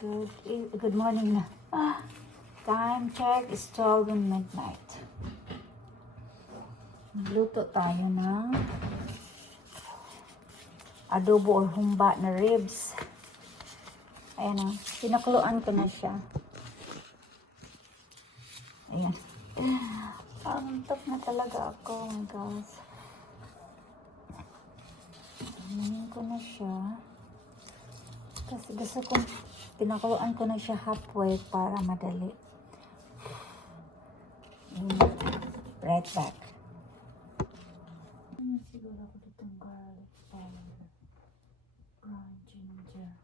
Good morning na. Time check is 12 midnight. Luto tayo ng adobo or humba na ribs. Ayan na. Pinakuluan ko na siya. Ayan. Antok na talaga ako. Oh my gosh. Ayan ko na siya. Kasi gusto kong pinakuluan ko na siya halfway para madali. Right back. Siguro ako ditong garlic powder. Ground ginger.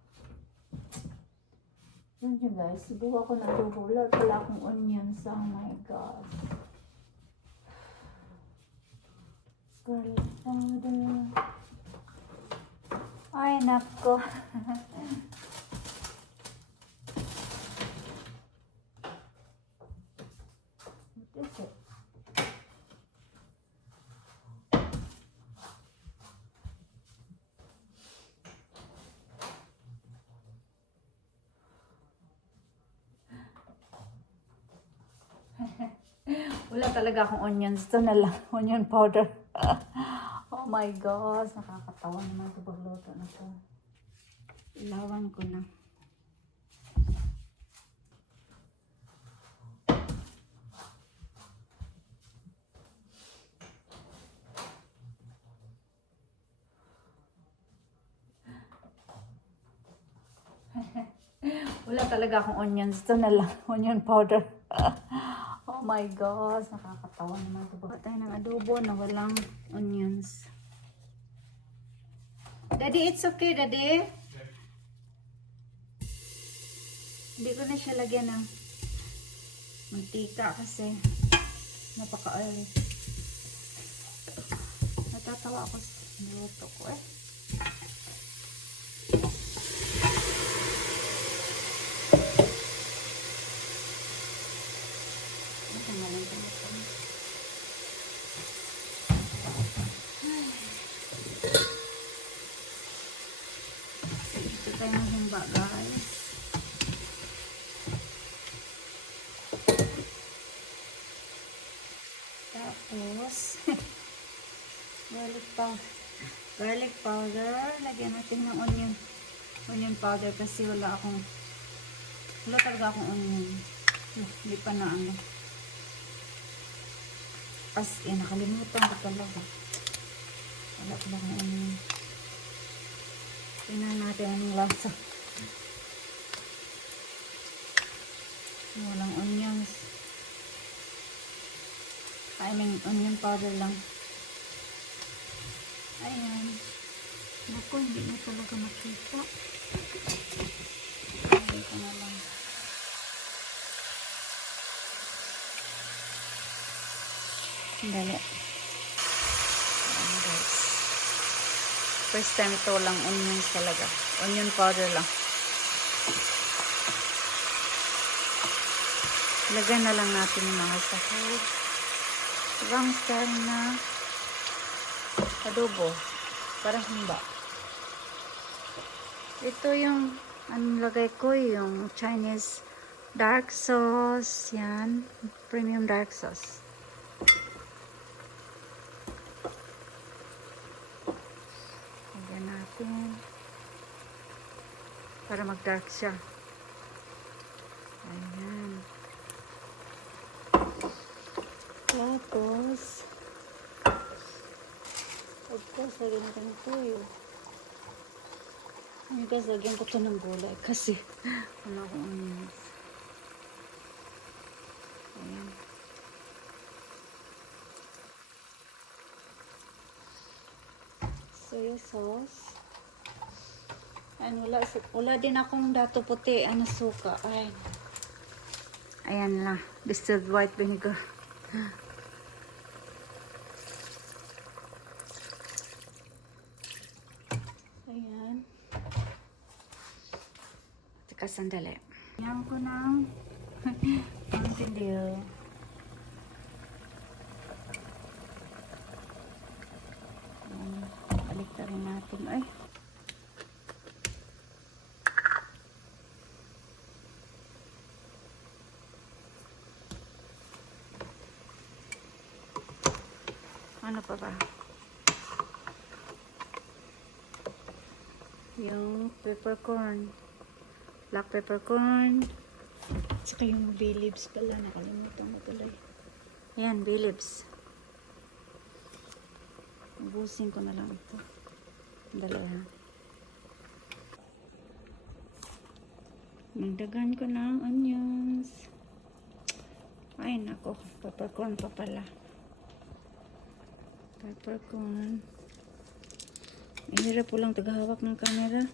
Yun yun guys. Subukan ko na adobo. Wala akong onions. Oh my gosh. Garlic powder. Ay, nako. What is it? Wala talaga akong onions. Ito na lang. Onion powder. Oh my gosh. Nakakatawa naman ito pagluto na ito. Ilawan ko na. Wala talaga akong onions. Ito na lang. Onion powder. Oh my gosh. Nakakatawa naman ito. Baka tayo ng adobo na walang onions. Daddy, it's okay, Daddy. Hindi ko na siya lagyan ng mantika kasi napaka-early. Natatawa ako sa niluto ko eh. Ito tayo ng humba guys. Tapos garlic powder. Lagyan natin ng onion powder kasi wala talaga akong onion. Hindi pa na ano. Nakalimutan ko talaga. Wala pala akong onion. Tingnan natin anong lasa. Walang onions. I mean, onion powder lang. Ayan. Naku, hindi na talaga makita. Dito na lang. Dali. Ayan guys. First time ito lang onions talaga. Onion powder lang. Lagyan na lang natin yung mga sahog. Ibang style na adobo. Para humba. Ito yung lagay ko yung Chinese dark sauce. Yan. Premium dark sauce. Lagyan natin. Para mag-dark siya. Ayan. Tapos, of course, lagyan natin ito yun. Guys, lagyan ko ito ng gulay kasi wala akong onions. Ayan. Soy sauce. Ayan, wala din akong dato puti. Ano, suka. Ayan lang. Distilled white vinegar. Ayan. Teka, sandali. Ayan ko ng Mountain Dew. Balik na rin natin. Ay. Ano pa ba? Yung peppercorn. Black peppercorn. Saka yung bay leaves pala. Nakalimutan ko tuloy. Ayan, bay leaves. Ubusin ko na lang ito. Dalawa. Nagdagan ko ng onions. Ay, nako. Peppercorn pa pala. Peppercorn. Mahirap po lang taghawak ng camera.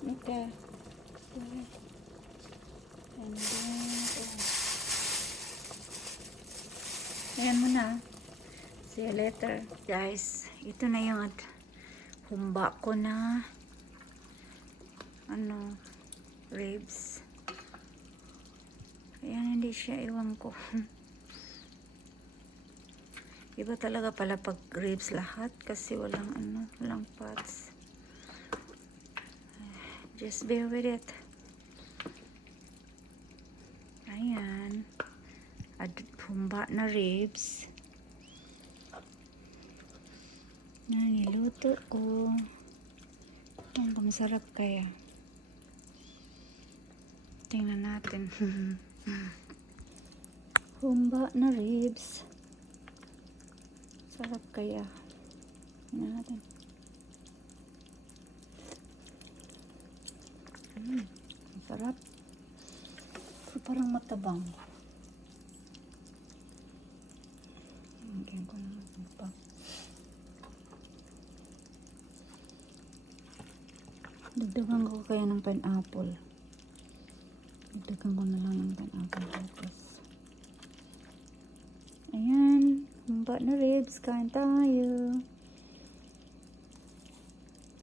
Okay. And then, ayan mo na. See you later. Guys, ito na yung humba ko na ribs. Ayan, hindi siya, iwan ko. Iba talaga pala pag ribs lahat kasi walang walang parts. Just bear with it. Ayan. Humba na ribs. Na niluto ko. Ang masarap kaya. Tingnan natin. Humba na ribs. Sarap kaya. Tingnan natin. Masarap. Parang matabang. Lagyan ko na pa. Dagdagan ko kaya ng pineapple. Dagdagan ko na lang ng pineapple. Tapos, ayan. Humba na ribs. Kain tayo.